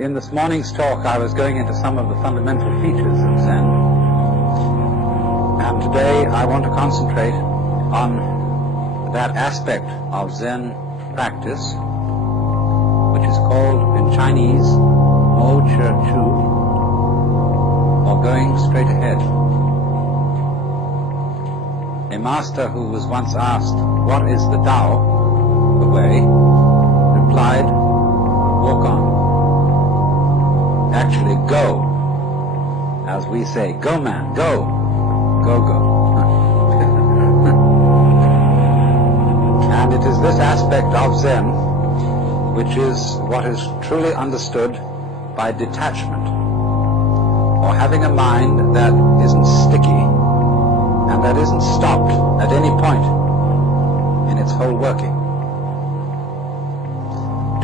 In this morning's talk, I was going into some of the fundamental features of Zen, and today I want to concentrate on that aspect of Zen practice which is called in Chinese Mo Che Chu, or going straight ahead. A master who was once asked, "What is the Tao, the way?" replied, "Walk on." Actually, go. As we say, go man, go. Go, go. And it is this aspect of Zen which is what is truly understood by detachment, or having a mind that isn't sticky and that isn't stopped at any point in its whole working.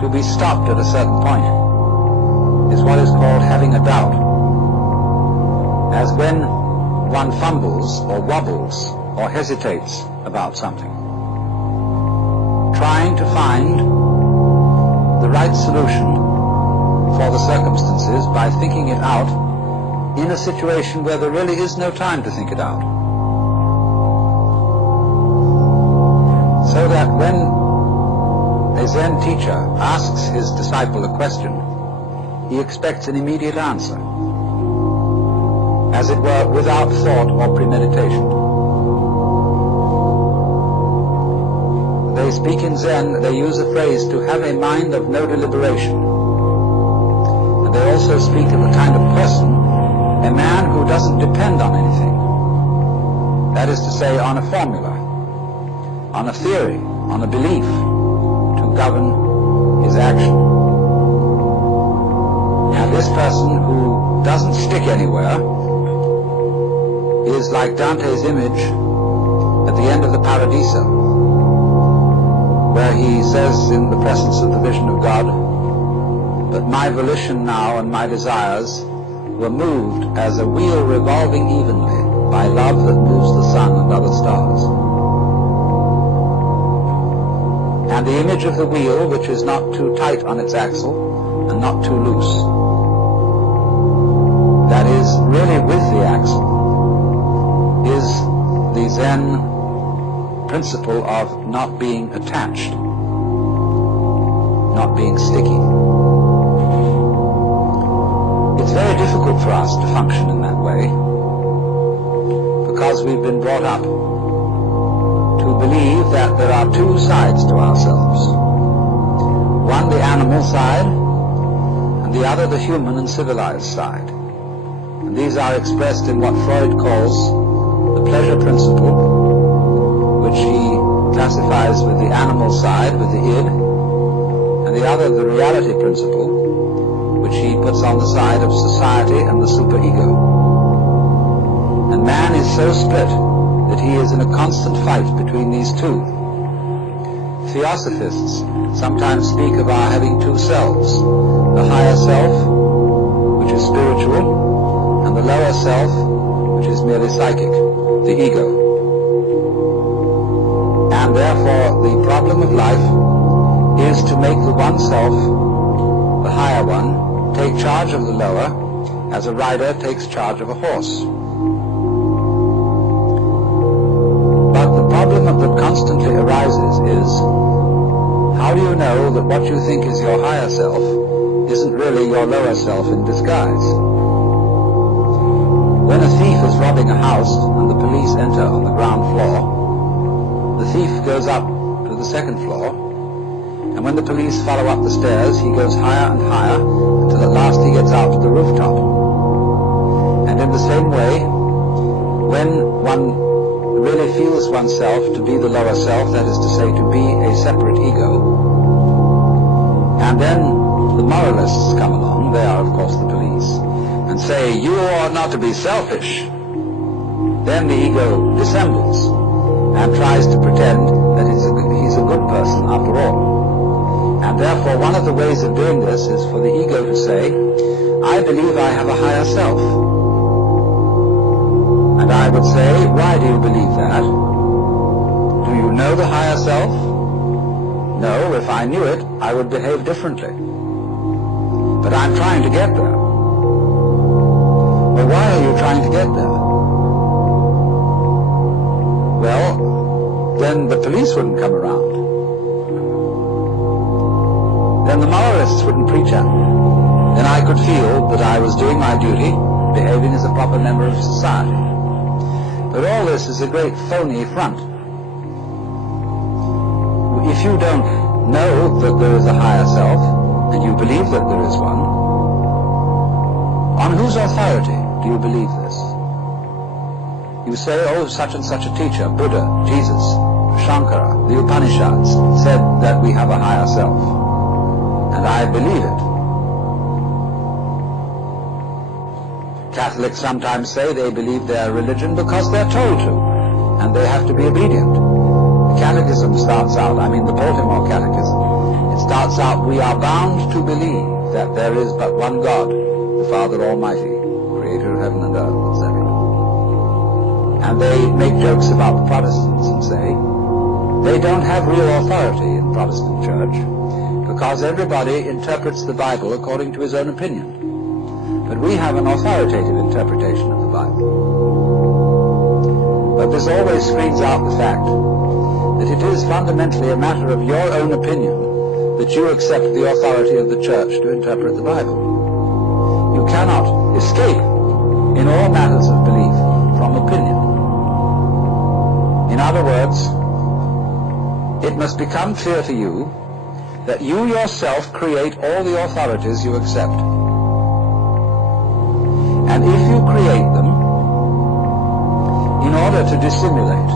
To be stopped at a certain point is what is called having a doubt, as when one fumbles or wobbles or hesitates about something, trying to find the right solution for the circumstances by thinking it out in a situation where there really is no time to think it out. So that when a Zen teacher asks his disciple a question, he expects an immediate answer, as it were without thought or premeditation. They speak in Zen, they use a phrase to have a mind of no deliberation. And they also speak of a kind of person, a man who doesn't depend on anything. That is to say, on a formula, on a theory, on a belief to govern his action. And this person who doesn't stick anywhere is like Dante's image at the end of the Paradiso, where he says in the presence of the vision of God, "But my volition now and my desires were moved as a wheel revolving evenly by love that moves the sun and other stars." And the image of the wheel, which is not too tight on its axle and not too loose, that is really with the axle, is the Zen principle of not being attached, not being sticky. It's very difficult for us to function in that way because we've been brought up to believe that there are two sides to ourselves. One, the animal side, and the other, the human and civilized side. And these are expressed in what Freud calls the pleasure principle, which he classifies with the animal side, with the id, and the other, the reality principle, which he puts on the side of society and the superego. And man is so split that he is in a constant fight between these two. Theosophists sometimes speak of our having two selves, the higher self, which is spiritual, and the lower self, which is merely psychic, the ego. And therefore the problem of life is to make the one self, the higher one, take charge of the lower, as a rider takes charge of a horse. But the problem that constantly arises is, how do you know that what you think is your higher self isn't really your lower self in disguise? When a thief is robbing a house and the police enter on the ground floor, the thief goes up to the second floor, and when the police follow up the stairs, he goes higher and higher until at last he gets out to the rooftop. And in the same way, when one really feels oneself to be the lower self, that is to say, to be a separate ego, and then the moralists come along, they are of course the police, and say, "You ought not to be selfish," then the ego dissembles and tries to pretend that he's a good person after all. And therefore one of the ways of doing this is for the ego to say, "I believe I have a higher self." And I would say, "Why do you believe that? Do you know the higher self?" "No, if I knew it, I would behave differently." But I'm trying to get there. Well, why are you trying to get there? Well, then the police wouldn't come around. Then the moralists wouldn't preach at me. Then I could feel that I was doing my duty, behaving as a proper member of society. But all this is a great phony front. If you don't know that there is a higher self, and you believe that there is one, on whose authority do you believe this? You say, oh, such and such a teacher, Buddha, Jesus, Shankara, the Upanishads, said that we have a higher self. And I believe it. Catholics sometimes say they believe their religion because they're told to, and they have to be obedient. The Catechism starts out, the Baltimore Catechism, it starts out, we are bound to believe that there is but one God, the Father Almighty, creator of heaven and earth, etc. And they make jokes about the Protestants and say they don't have real authority in Protestant church because everybody interprets the Bible according to his own opinion. But we have an authoritative interpretation of the Bible. But this always screens out the fact that it is fundamentally a matter of your own opinion that you accept the authority of the church to interpret the Bible. You cannot escape in all matters of belief from opinion. In other words, it must become clear to you that you yourself create all the authorities you accept. And if you create them in order to dissimulate,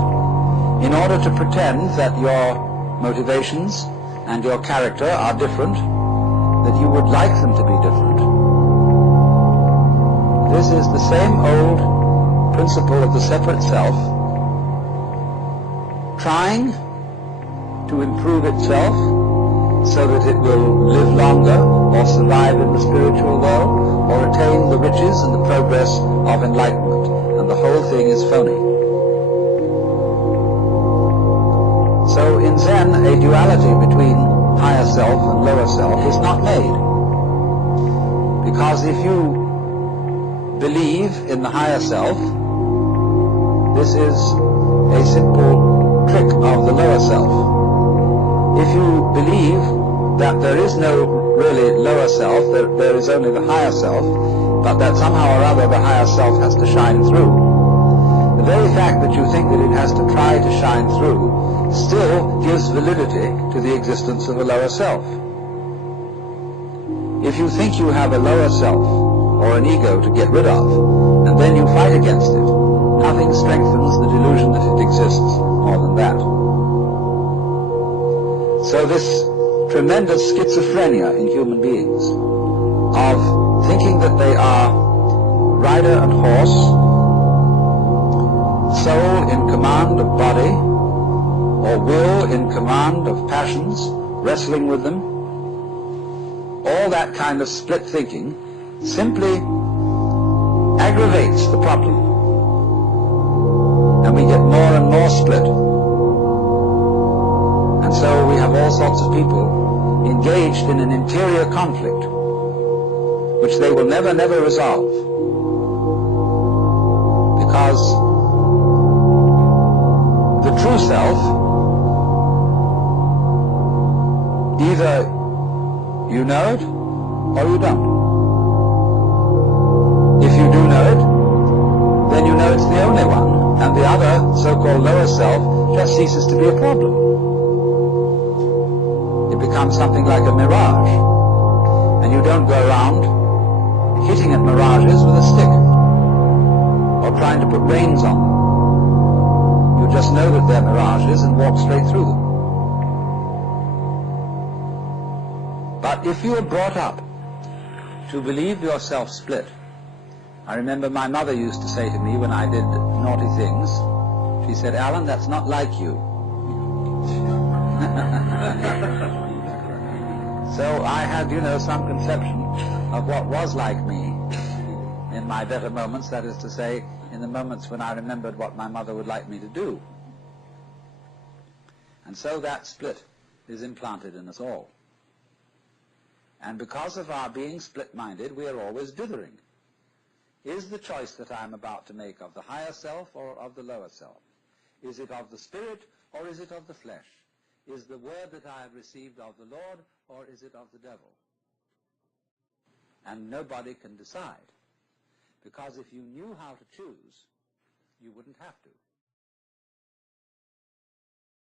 in order to pretend that your motivations and your character are different, that you would like them to be different, this is the same old principle of the separate self, trying to improve itself so that it will live longer or survive in the spiritual world or attain the riches and the progress of enlightenment. And the whole thing is phony. So in Zen, a duality between higher self and lower self is not made. Because if you believe in the higher self, this is a simple trick of the lower self. If you believe that there is no really lower self, that there is only the higher self, but that somehow or other the higher self has to shine through, the very fact that you think that it has to try to shine through still gives validity to the existence of a lower self. If you think you have a lower self or an ego to get rid of, and then you fight against it, nothing strengthens the delusion that it exists more than that. So this tremendous schizophrenia in human beings of thinking that they are rider and horse, soul in command of body, or will in command of passions, wrestling with them, all that kind of split thinking simply aggravates the problem. And we get more and more split. And so we have all sorts of people engaged in an interior conflict which they will never resolve. Because the true self, either you know it or you don't. If you do know it, then you know it's the only one, and the other so-called lower self just ceases to be a problem. It becomes something like a mirage, and you don't go around hitting at mirages with a stick or trying to put reins on them. You just know that they're mirages and walk straight through them. But if you are brought up to believe yourself split, I remember my mother used to say to me when I did naughty things, she said, "Alan, that's not like you." So I had, some conception of what was like me in my better moments, that is to say, in the moments when I remembered what my mother would like me to do. And so that split is implanted in us all. And because of our being split-minded, we are always dithering. Is the choice that I am about to make of the higher self or of the lower self? Is it of the spirit or is it of the flesh? Is the word that I have received of the Lord or is it of the devil? And nobody can decide. Because if you knew how to choose, you wouldn't have to.